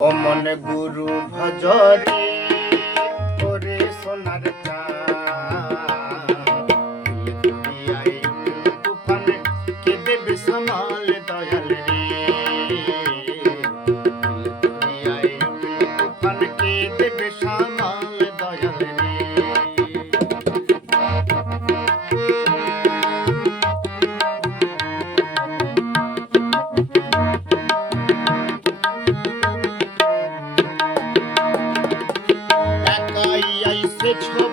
ও মনে গুরু ভজরে ওরে সোনার তুফানে কে দেবে সামাল দয়াল রে তুফানে কে দেবে সামাল দয়াল রে।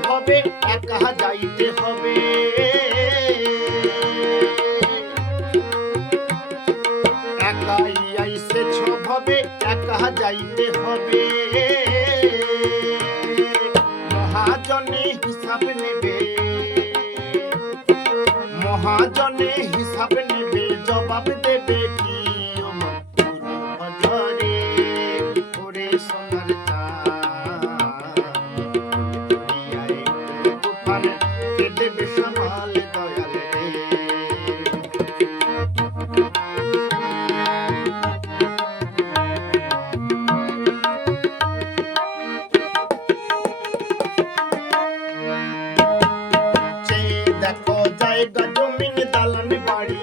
হবে একা যাইতে হবে, একাই আইসেছ হবে একা যাইতে হবে। মহাজনে হিসাব নেবে, মহাজনে হিসাব নেবে, জবাব দেবে কি ভজরে ওরে সোনার কে দেবে সামাল দয়াল রে। দেখো জায়গা জমিন দালান বাড়ি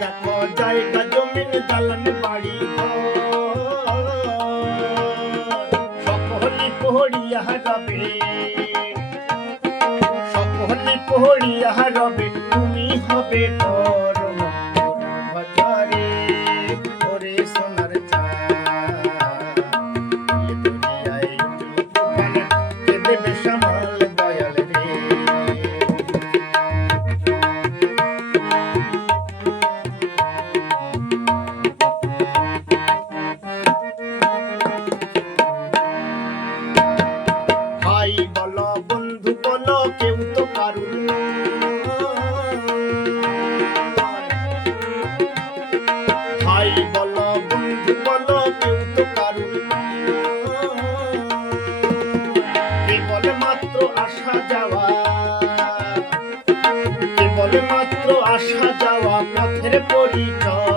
দেখো জায়গা জমিন দালান বাড়ি পড়িয়া রবে, সকলে পড়িয়া রবে, তুমি হবে পরম ভজরে ওরে সোনার দুনিয়ায় কে দেবে সামাল দয়াল রে। ভাই বলো বন্ধু বলো কেউ তো পারুন না, ভাই বলো বন্ধু বলো কেউ তো পারুন না, কেবল মাত্র আসা যাওয়া, কেবল মাত্র আসা যাওয়া পথের পরিচয়।